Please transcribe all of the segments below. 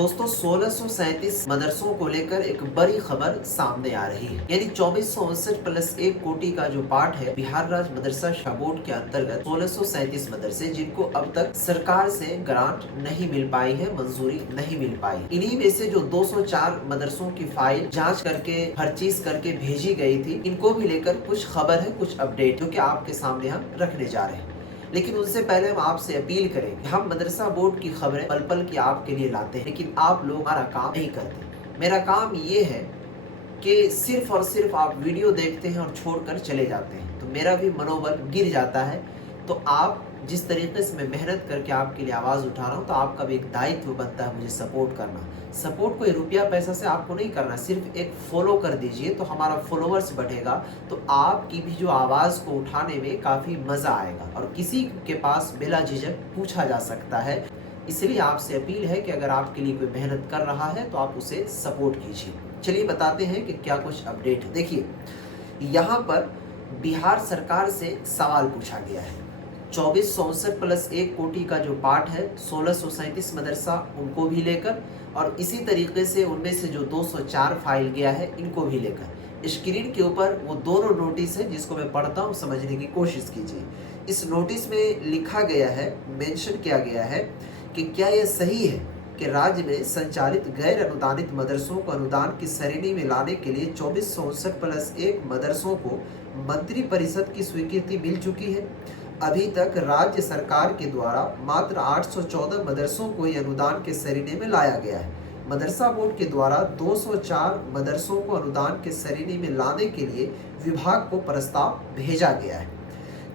दोस्तों 1637 मदरसों को लेकर एक बड़ी खबर सामने आ रही है। यानी 2459 + 1 कोटि का जो पाठ है, बिहार राज्य मदरसा शिक्षा बोर्ड के अंतर्गत 1637 मदरसे जिनको अब तक सरकार से ग्रांट नहीं मिल पाई है, मंजूरी नहीं मिल पाई। इन्हीं में से जो 204 मदरसों की फाइल जांच करके हर चीज करके भेजी गई थी, इनको भी लेकर कुछ खबर है, कुछ अपडेट जो कि आपके सामने हम रखने जा रहे हैं। लेकिन उससे पहले हम आपसे अपील करें, हम मदरसा बोर्ड की खबरें पल पल की आपके लिए लाते हैं, लेकिन आप लोग हमारा काम नहीं करते। मेरा काम ये है कि सिर्फ और सिर्फ आप वीडियो देखते हैं और छोड़कर चले जाते हैं, तो मेरा भी मनोबल गिर जाता है। तो आप जिस तरीके से मैं मेहनत करके आपके लिए आवाज़ उठा रहा हूँ, तो आपका भी एक दायित्व बनता है मुझे सपोर्ट करना। सपोर्ट कोई रुपया पैसा से आपको नहीं करना, सिर्फ एक फॉलो कर दीजिए तो हमारा फॉलोअर्स बढ़ेगा, तो आपकी भी जो आवाज़ को उठाने में काफ़ी मज़ा आएगा और किसी के पास बिला झिझक पूछा जा सकता है। इसलिए आपसे अपील है कि अगर आपके लिए कोई मेहनत कर रहा है तो आप उसे सपोर्ट कीजिए। चलिए बताते हैं कि क्या कुछ अपडेट है। देखिए, यहाँ पर बिहार सरकार से सवाल पूछा गया है। 2464 + 1 कोटि का जो पाठ है, 1637 मदरसा उनको भी लेकर और इसी तरीके से उनमें से जो 204 फाइल गया है, इनको भी लेकर। स्क्रीन के ऊपर वो दोनों नोटिस है जिसको मैं पढ़ता हूँ, समझने की कोशिश कीजिए। इस नोटिस में लिखा गया है, मेंशन किया गया है कि क्या यह सही है कि राज्य में संचालित गैर अनुदानित मदरसों को अनुदान की श्रेणी में लाने के लिए 2464 + 1 मदरसों को मंत्री परिषद की स्वीकृति मिल चुकी है। अभी तक राज्य सरकार के द्वारा मात्र 814 मदरसों को ही अनुदान के श्रेणी में लाया गया है। मदरसा बोर्ड के द्वारा 204 मदरसों को अनुदान के श्रेणी में लाने के लिए विभाग को प्रस्ताव भेजा गया है।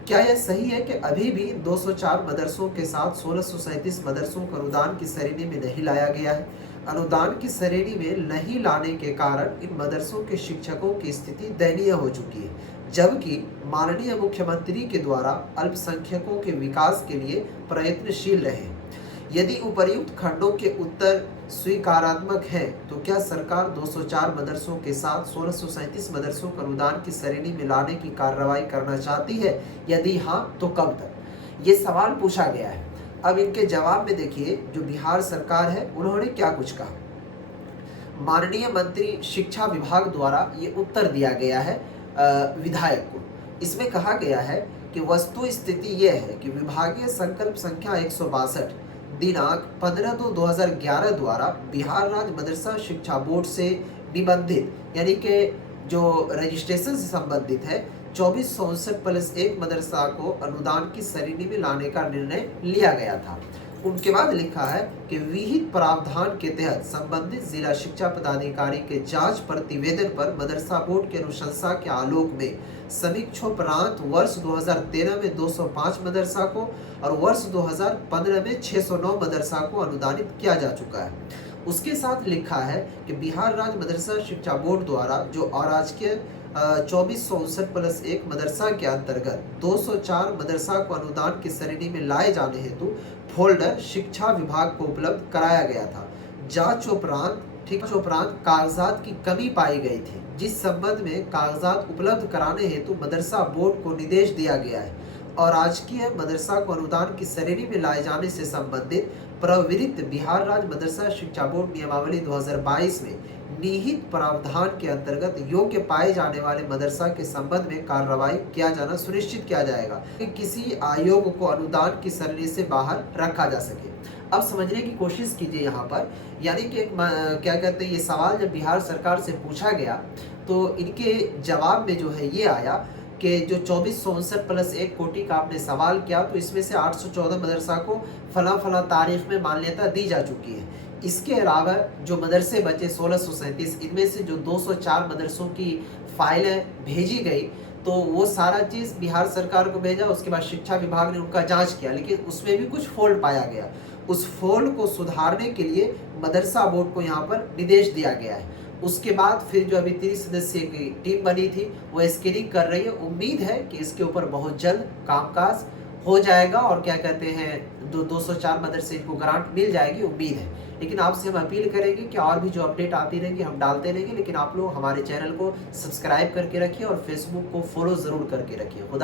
क्या यह सही है कि अभी भी 204 मदरसों के साथ 1637 मदरसों को अनुदान की श्रेणी में नहीं लाया गया है? अनुदान की श्रेणी में नहीं लाने के कारण इन मदरसों के शिक्षकों की स्थिति दयनीय हो चुकी है, जबकि माननीय मुख्यमंत्री के द्वारा अल्पसंख्यकों के विकास के लिए प्रयत्नशील रहे। यदि उपर्युक्त खंडों के उत्तर स्वीकारात्मक है, तो क्या सरकार 204 मदरसों के साथ 1637 मदरसों को अनुदान की श्रेणी में लाने की कार्रवाई करना चाहती है? यदि हाँ, तो कब तक? ये सवाल पूछा गया है। अब इनके जवाब में देखिए, जो बिहार सरकार है उन्होंने क्या कुछ कहा। माननीय मंत्री शिक्षा विभाग द्वारा ये उत्तर दिया गया है विधायक को। इसमें कहा गया है कि वस्तु स्थिति यह है कि विभागीय संकल्प संख्या 162 दिनांक 15/2/2011 द्वारा बिहार राज्य मदरसा शिक्षा बोर्ड से निबंधित, यानी कि जो रजिस्ट्रेशन से संबंधित है, 2464 + 1 मदरसा को अनुदान की श्रेणी में लाने का निर्णय लिया गया था। उनके बाद लिखा है कि विहित प्रावधान के तहत संबंधित जिला शिक्षा पदाधिकारी के जांच प्रतिवेदन पर मदरसा बोर्ड की अनुशंसा के आलोक में समीक्षोपरांत वर्ष 2013 में 205 मदरसा को और वर्ष 2015 में 609 मदरसा को अनुदानित किया जा चुका है। उसके साथ लिखा है कि बिहार राज्य मदरसा शिक्षा बोर्ड द्वारा जो अराजकीय 2464 + 1 मदरसा के अंतर्गत 204 मदरसा को अनुदान की श्रेणी में लाए जाने हेतु फोल्डर शिक्षा विभाग को उपलब्ध कराया गया था। जांच उपरांत कागजात की कमी पाई गई थी, जिस संबंध में कागजात उपलब्ध कराने हेतु मदरसा बोर्ड को निर्देश दिया गया है और राजकीय मदरसा को अनुदान की श्रेणी में लाए जाने से संबंधित प्रवृत्त बिहार राज्य मदरसा शिक्षा बोर्ड नियमावली 2022 में निहित प्रावधान के अंतर्गत योग्य पाए जाने वाले मदरसा के संबंध में कार्रवाई किया जाना सुनिश्चित किया जाएगा कि किसी आयोग को अनुदान की श्रेणी से बाहर रखा जा सके। अब समझने की कोशिश कीजिए यहाँ पर, यानी कि क्या कहते हैं, ये सवाल जब बिहार सरकार से पूछा गया तो इनके जवाब में जो है ये आया कि जो 2464 + 1 कोटि का आपने सवाल किया, तो इसमें से 814 मदरसा को फला तारीख में मान्यता दी जा चुकी है। इसके अलावा जो मदरसे बचे 1637, इनमें से जो 204 मदरसों की फाइलें भेजी गई, तो वो सारा चीज़ बिहार सरकार को भेजा। उसके बाद शिक्षा विभाग ने उनका जांच किया, लेकिन उसमें भी कुछ फॉल्ट पाया गया। उस फॉल्ट को सुधारने के लिए मदरसा बोर्ड को यहाँ पर निर्देश दिया गया है। उसके बाद फिर जो अभी 30 सदस्यीय की टीम बनी थी, वो स्क्रीनिंग कर रही है। उम्मीद है कि इसके ऊपर बहुत जल्द कामकाज हो जाएगा और क्या कहते हैं 204 मदरसे को ग्रांट मिल जाएगी, उम्मीद है। लेकिन आपसे हम अपील करेंगे कि और भी जो अपडेट आती रहेंगी हम डालते रहेंगे, लेकिन आप लोग हमारे चैनल को सब्सक्राइब करके रखिए और फेसबुक को फॉलो ज़रूर करके रखिए।